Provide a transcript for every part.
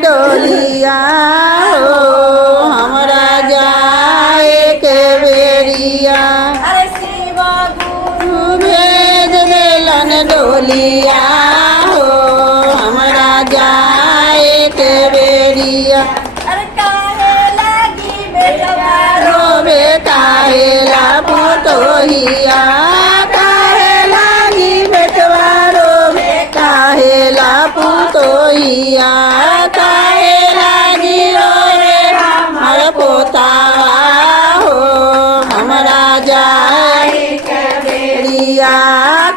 डोलिया हो हमरा जाए के बेरिया अरे शिवा गुरु भेज देलन डोलिया हो हमरा जाए के बेरिया अरे काहे लागी बेटवा रोबे काहेला पुतोहिया काहे लागी बेटवा रोबे काहेला पुतोहिया काहे लागी रोबे हमर पोतावा हो हमरा जाए के बेरिया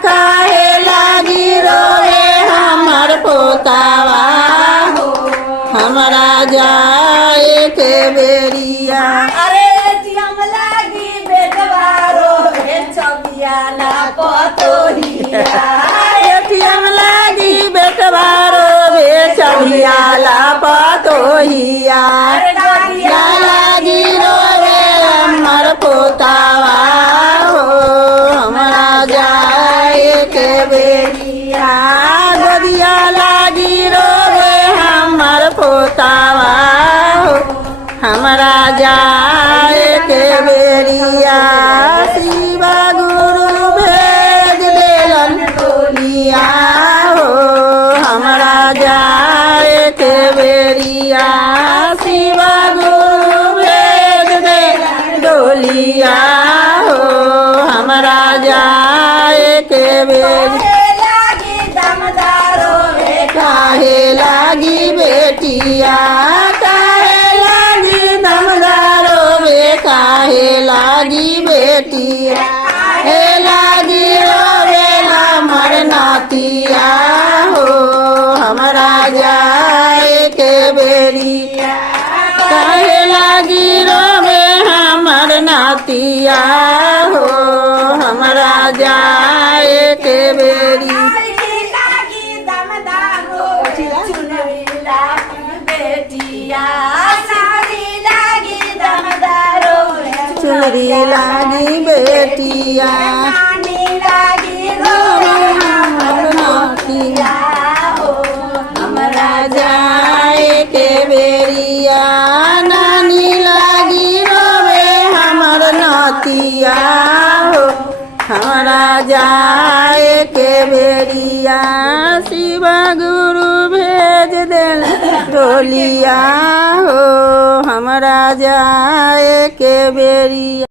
काहे लागी रोबे हमर पोतावा हो हमरा जाए के बेरिया अरे जियम लागी बेटवा रोवे छबिया ना पतोहिया एटीएम लागी बेटवा रोबे चढ़ियाला पतोहिया या लागी रोबे हमर पोतावा हो हमरा जाए के बेरिया गोदिया लागी रोबे हमर पोतावा हो हमरा जाए के बेरिया शिवा गुरु भेज देलन डोलिया हो हमरा जाए के बेरिया शिवा गुरु भेज देलन डोलिया हो हमरा जाए के बेरिया काहे लागी दमदारो वे काहे लागी बेटिया काहे लागी दमदारो बे काहे लागी बेटिया हे लागी रोवे हमर नातिया हो हमरा जाए के बेरिया काहे लागी रोवे हमर नातिया हो हमरा जाए के बेरिया लागी दमदारो चुनरी लागी बेटिया साड़ी लागी दमदारो चुनरी लागी बेटिया नानी लागी रोवे हमर नातिया हो हमरा जाए के बेरिया नानी लागी रोवे हमर नातिया हो हमरा जाए के बेरिया शिवा गुरु भेज देल डोलिया हो हमरा जाए के बेरिया।